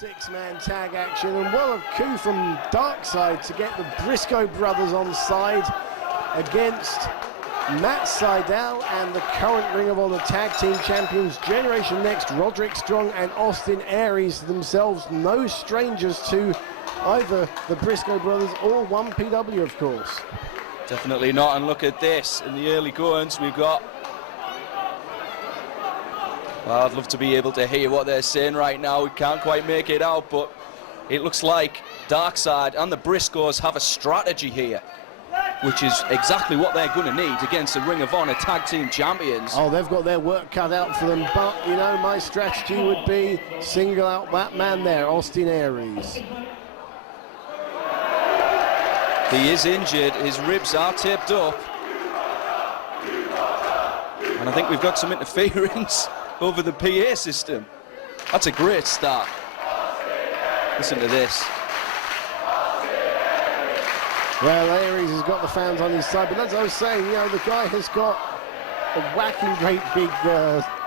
six-man tag action, and what a coup from Darkside to get the Briscoe brothers on side against Matt Sydal and the current Ring of Honor Tag Team Champions, GenNext, Roderick Strong and Austin Aries, themselves no strangers to either the Briscoe brothers or 1PW, of course. Definitely not, and look at this. In the early goings, we've got... Well, I'd love to be able to hear what they're saying right now. We can't quite make it out, but it looks like Darkside and the Briscoes have a strategy here, which is exactly what they're going to need against the Ring of Honor Tag Team Champions. Oh, they've got their work cut out for them, but, you know, my strategy would be single out that man there, Austin Aries. He is injured, his ribs are taped up. And I think we've got some interference over the PA system. That's a great start. Listen to this. Well, Aries has got the fans on his side, but as I was saying, you know, the guy has got a whacking great big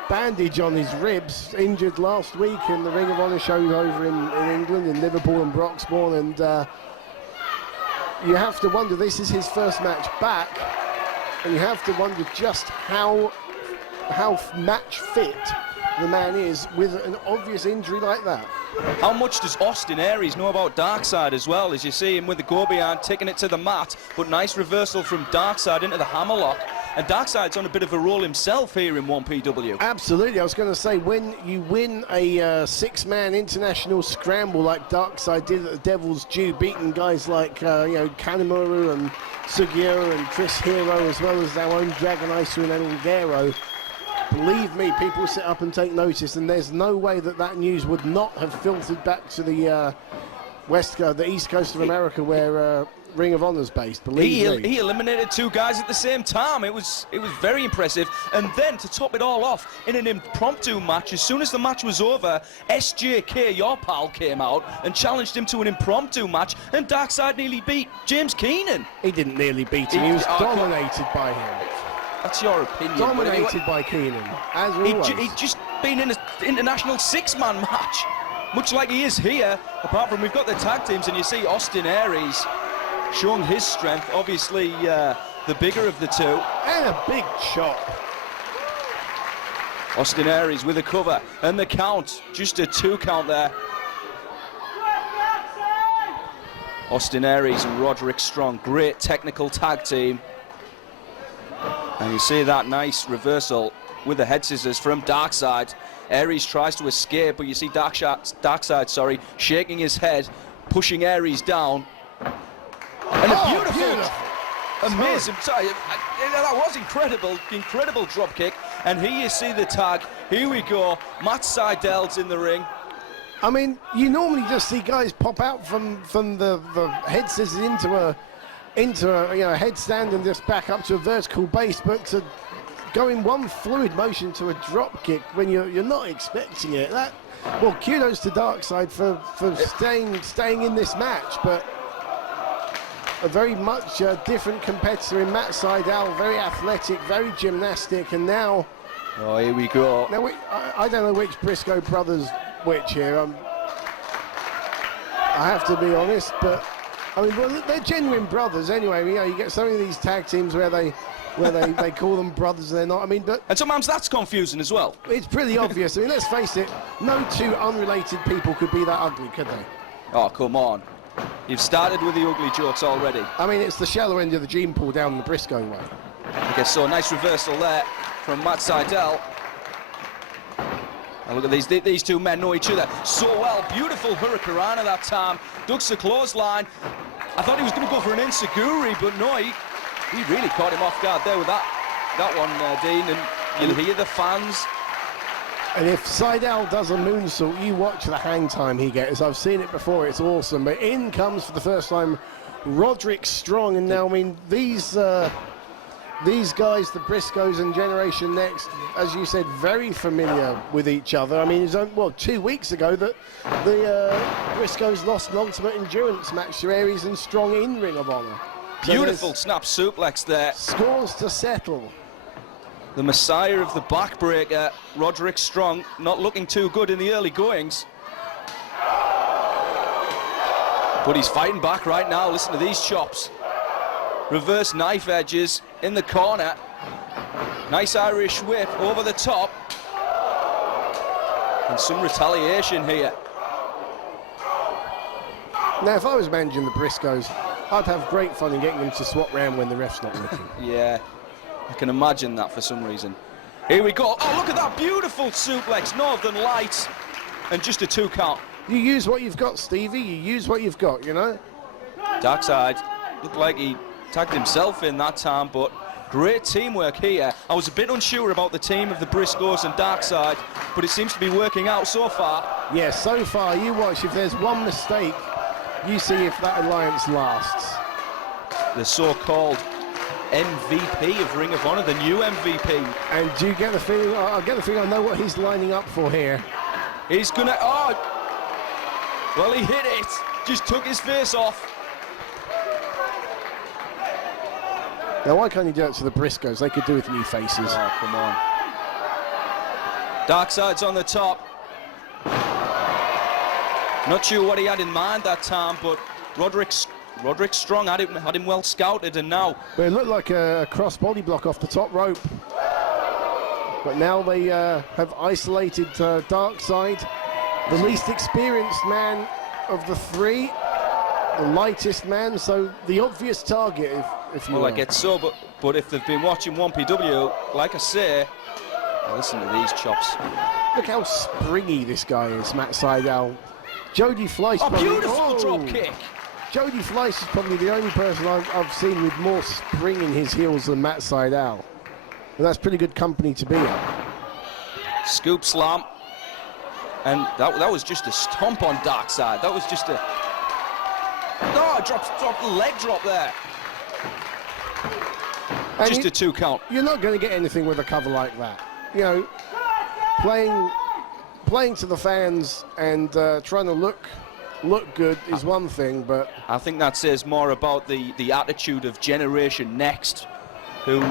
bandage on his ribs, injured last week in the Ring of Honor show over in England, in Liverpool and Broxbourne, and you have to wonder, this is his first match back, and you have to wonder just how match fit the man is with an obvious injury like that. How much does Austin Aries know about Darkside as well? As you see him with the go behind, taking it to the mat, but nice reversal from Darkside into the hammerlock. And Darkside's on a bit of a roll himself here in 1PW. Absolutely, I was going to say, when you win a six-man international scramble like Darkside did at the Devil's Due, beating guys like you know, Kanemaru and Sugiura and Chris Hero, as well as our own Dragon Isu and Elgero, believe me, people sit up and take notice, and there's no way that that news would not have filtered back to the the East Coast of America, where Ring of Honor's based. Believe me. He eliminated two guys at the same time. It was very impressive. And then to top it all off, in an impromptu match, as soon as the match was over, SJK, your pal, came out and challenged him to an impromptu match, and Darkside nearly beat James Keenan. He didn't nearly beat him. He was dominated by him. That's your opinion. Dominated by Keenan, as always. He'd just been in an international six-man match, much like he is here, apart from we've got the tag teams, and you see Austin Aries showing his strength, obviously the bigger of the two. And a big chop. Austin Aries with a cover, and the count, just a 2 count there. Austin Aries and Roderick Strong, great technical tag team. And you see that nice reversal with the head scissors from Darkside. Aries tries to escape, but you see Darkside, shaking his head, pushing Aries down. And a beautiful, amazing, that was incredible drop kick. And here you see the tag. Here we go. Matt Sydal's in the ring. I mean, you normally just see guys pop out from the head scissors into a headstand and just back up to a vertical base, but to go in one fluid motion to a drop kick when you're not expecting it. Well, kudos to Darkside for staying in this match, but a very much different competitor in Matt Sydal, very athletic, very gymnastic, and now... Oh, here we go. Now, I don't know which Briscoe brothers which here. I have to be honest, but I mean, well, they're genuine brothers anyway. You know, you get some of these tag teams where they call them brothers and they're not. I mean, but... And sometimes that's confusing as well. It's pretty obvious. I mean, let's face it, no two unrelated people could be that ugly, could they? Oh, come on. You've started with the ugly jokes already. I mean, it's the shallow end of the gene pool down the Briscoe way. I guess so. Nice reversal there from Matt Sydal. And look at these two men know each other so well. Beautiful hurricanrana that time. Ducks the clothesline. I thought he was going to go for an enziguri, but no, he really caught him off guard there with that one, Dean. And you'll hear the fans. And if Sydal does a moonsault, you watch the hang time he gets. I've seen it before, it's awesome. But in comes for the first time Roderick Strong, and now, I mean, these guys, the Briscoes and GenNext, as you said, very familiar with each other. I mean, it was 2 weeks ago that the Briscoes lost an Ultimate Endurance match to Aries and Strong in Ring of Honor. So beautiful snap suplex there. Scores to settle. The messiah of the backbreaker, Roderick Strong, not looking too good in the early goings. But he's fighting back right now. Listen to these chops. Reverse knife edges in the corner. Nice Irish whip over the top. And some retaliation here. Now, if I was managing the Briscoes, I'd have great fun in getting them to swap round when the ref's not looking. Yeah, I can imagine that for some reason. Here we go. Oh, look at that beautiful suplex. Northern Lights. And just a 2 count. You use what you've got, Stevie. You use what you've got, you know? Darkside looked like he tagged himself in that time, but great teamwork here. I was a bit unsure about the team of the Briscoes and Darkside, but it seems to be working out so far. Yeah, so far, you watch. If there's one mistake, you see if that alliance lasts. The so-called MVP of Ring of Honor, the new MVP. And do you get the feeling, I get the feeling I know what he's lining up for here. He's gonna, oh! Well, he hit it. Just took his face off. Now, why can't he do it to the Briscoes? They could do with new faces. Oh, come on. Darkside's on the top. Not sure what he had in mind that time, but Roderick Strong had him well scouted, and now... But it looked like a cross body block off the top rope. But now they have isolated Darkside, the least experienced man of the three, the lightest man, so the obvious target, if you Well, will. I guess so, but if they've been watching 1PW, like I say, listen to these chops. Look how springy this guy is, Matt Sydal. Jody Fleiss. A beautiful drop kick. Jody Fleiss is probably the only person I've seen with more spring in his heels than Matt Sydal. And that's pretty good company to be in. Scoop slam. And that was just a stomp on Darkside. That was just a... No, drop leg drop there. And just a 2 count. You're not going to get anything with a cover like that. You know, playing to the fans and trying to look good is one thing, but... I think that says more about the attitude of GenNext, who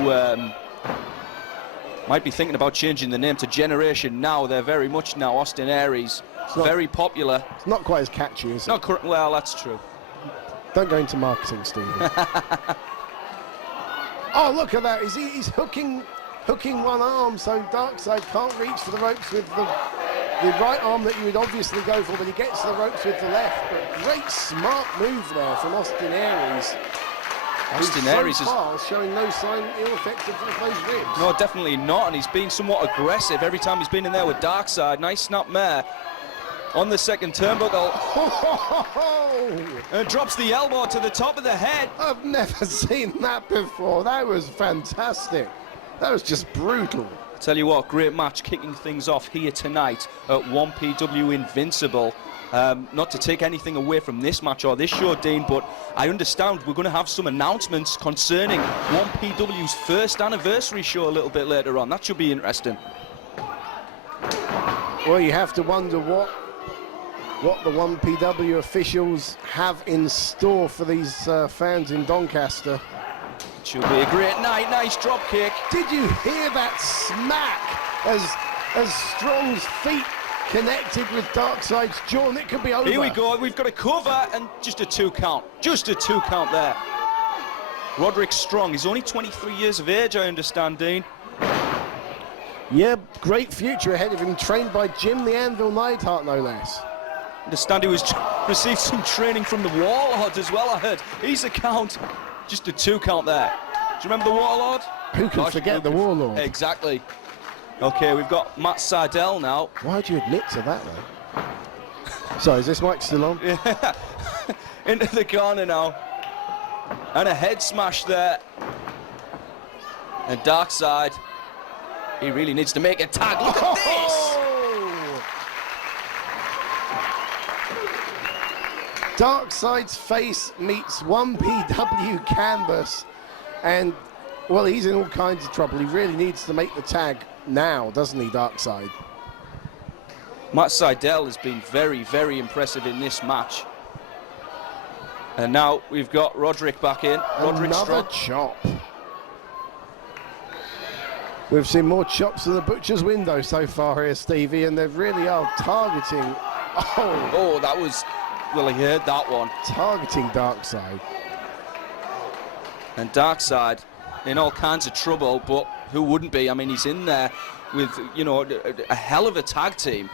might be thinking about changing the name to Generation Now. They're very much now Austin Aries. Very popular. It's not quite as catchy, is it? Well, that's true. Don't go into marketing, Stephen. Oh, look at that. He's hooking one arm, so Darkside can't reach for the ropes with the right arm that you would obviously go for, but he gets to the ropes with the left. But great smart move there from Austin Aries. Austin Aries so far showing no sign ill effect of those ribs. No, definitely not, and he's been somewhat aggressive every time he's been in there with Darkside. Nice snap mare on the second turnbuckle. And drops the elbow to the top of the head. I've never seen that before. That was fantastic. That was just brutal. Tell you what, great match kicking things off here tonight at 1PW Invincible. Not to take anything away from this match or this show, Dean, but I understand we're going to have some announcements concerning 1PW's first anniversary show a little bit later on. That should be interesting. Well, you have to wonder what the 1PW officials have in store for these fans in Doncaster. Should be a great night. Nice drop kick. Did you hear that smack as Strong's feet connected with Darkside's jaw, and it could be over. Here we go. We've got a cover and just a 2 count. Just a 2 count there. Roderick Strong. He's only 23 years of age, I understand, Dean. Yeah, great future ahead of him, trained by Jim the Anvil Neidhart, no less. I understand he received some training from the Warlord as well, I heard. He's a count. Just a 2 count there. Do you remember the Warlord? Who can forget the Warlord? Exactly. Okay, we've got Matt Sydal now. Why'd you admit to that, though? Sorry, is this mic still on? Yeah. Into the corner now. And a head smash there. And Darkside, he really needs to make a tag. Look at this! Darkside's face meets 1PW canvas, and, well, he's in all kinds of trouble. He really needs to make the tag now, doesn't he, Darkside? Matt Sydal has been very, very impressive in this match. And now we've got Roderick back in. Roderick Another chop. We've seen more chops than the butcher's window so far here, Stevie, and they really are targeting. Oh, that was Well, he heard that one. Targeting Darkside. And Darkside in all kinds of trouble, but who wouldn't be? I mean, he's in there with, you know, a hell of a tag team.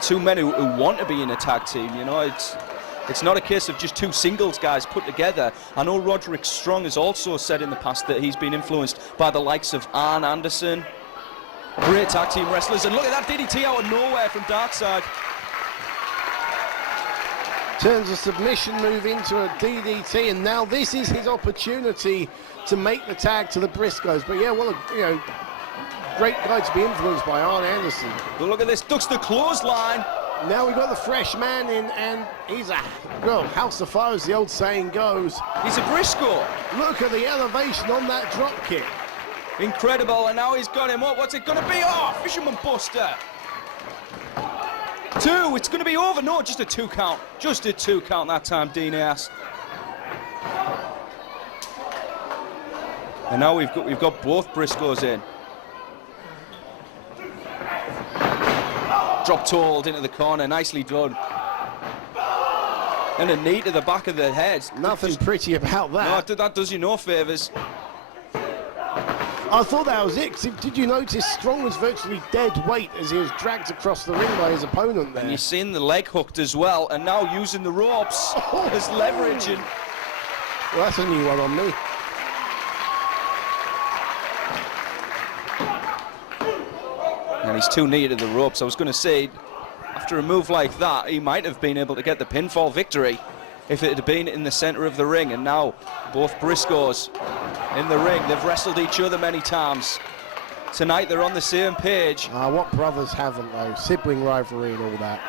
Two men who want to be in a tag team, you know. It's not a case of just two singles guys put together. I know Roderick Strong has also said in the past that he's been influenced by the likes of Arn Anderson. Great tag team wrestlers, and look at that DDT out of nowhere from Darkside. Turns a submission move into a DDT, and now this is his opportunity to make the tag to the Briscoes. But yeah, what a, you know, great guy to be influenced by, Arn Anderson. But look at this, ducks the clothesline. Now we've got the fresh man in, and he's a, well, house of fire, as the old saying goes. He's a Briscoe. Look at the elevation on that drop kick. Incredible, and now he's got him up. What's it going to be? Oh, Fisherman Buster. 2, it's going to be over. No, just a 2 count. Just a 2 count that time, Dean asked. And now we've got both Briscoes in. Dropped hold into the corner, nicely done. And a knee to the back of the head. Nothing pretty about that. No, that does you no favours. I thought that was it. Did you notice Strong was virtually dead weight as he was dragged across the ring by his opponent there? And you've seen the leg hooked as well, and now using the ropes as leverage. And well, that's a new one on me. And he's too near to the ropes. I was going to say, after a move like that, he might have been able to get the pinfall victory if it had been in the centre of the ring. And now both Briscoes in the ring. They've wrestled each other many times. Tonight they're on the same page. What brothers haven't, though? Sibling rivalry and all that.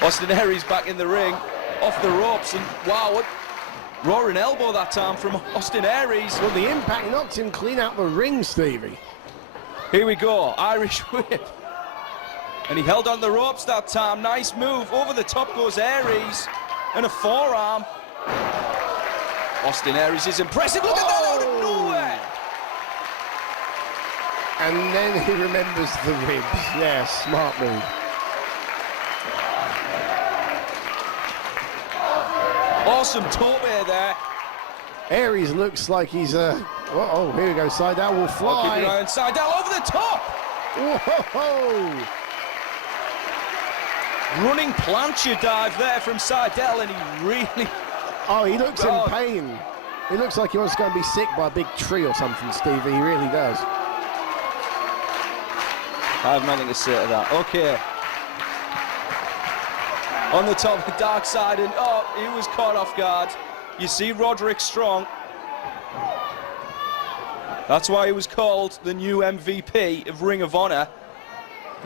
Austin Aries back in the ring, off the ropes, and wow, what roaring elbow that time from Austin Aries. Well, the impact knocked him clean out the ring, Stevie. Here we go, Irish whip. And he held on the ropes that time. Nice move. Over the top goes Aries, and a forearm. Austin Aries is impressive. Look at that out of nowhere. And then he remembers the ribs. Yeah, smart move. Awesome tope there. Aries looks like he's oh, here we go. Sydal will fly. Keep your eye on Sydal over the top. Whoa! Running plancha dive there from Sydal, and he really... Oh, he looks in pain. He looks like he wants to go and be sick by a big tree or something, Stevie. He really does. I have nothing to say to that. Okay. On the top of Darkside, and oh, he was caught off guard. You see Roderick Strong. That's why he was called the new MVP of Ring of Honor.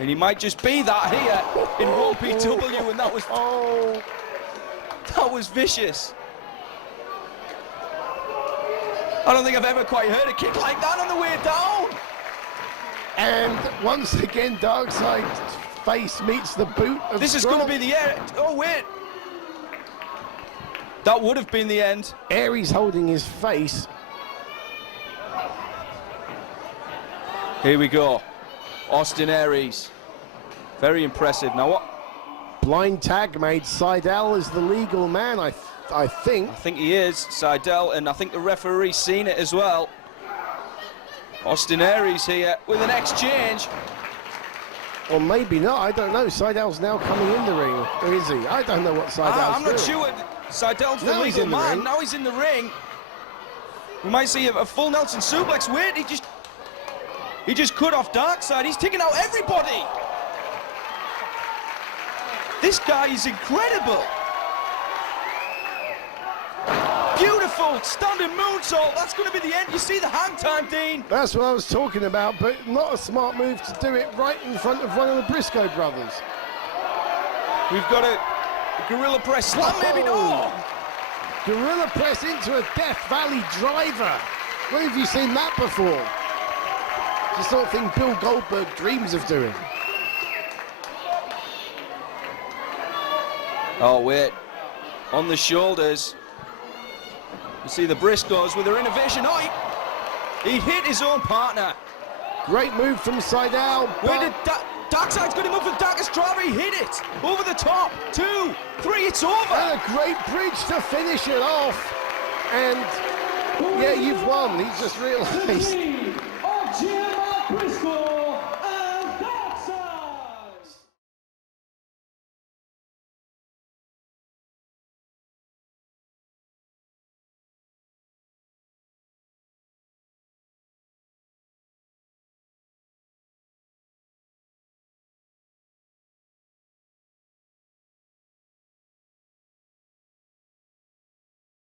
And he might just be that here in Raw PW, and that was... Oh! That was vicious. I don't think I've ever quite heard a kick like that on the way down. And once again, Darkside's face meets the boot of This is Strong. going to be the end. Oh, wait. That would have been the end. Aries holding his face. Here we go. Austin Aries. Very impressive. Now what? Blind tag made. Sydal is the legal man, I think. I think he is, Sydal, and I think the referee's seen it as well. Austin Aries here with an exchange. Or maybe not, I don't know. Sydal's now coming in the ring, or is he? I don't know what Sydal's I'm not sure. Sydal's the legal man. Now he's in the ring. We might see a full Nelson suplex. Wait, he just cut off Darkside. He's taking out everybody. This guy is incredible. Beautiful standing moonsault. That's going to be the end. You see the hang time, Dean. That's what I was talking about, but not a smart move to do it right in front of one of the Briscoe brothers. We've got a gorilla press slam, maybe. No. Gorilla press into a Death Valley driver. When have you seen that before? It's the sort of thing Bill Goldberg dreams of doing. Oh, wait. On the shoulders. You see the Briscoes with their innovation. Oh, he hit his own partner. Great move from Sydal. Where did Darkside's got him up for the darkest driver. He hit it. Over the top. 2, 3, it's over. And a great bridge to finish it off. And yeah, you've won. He's just realised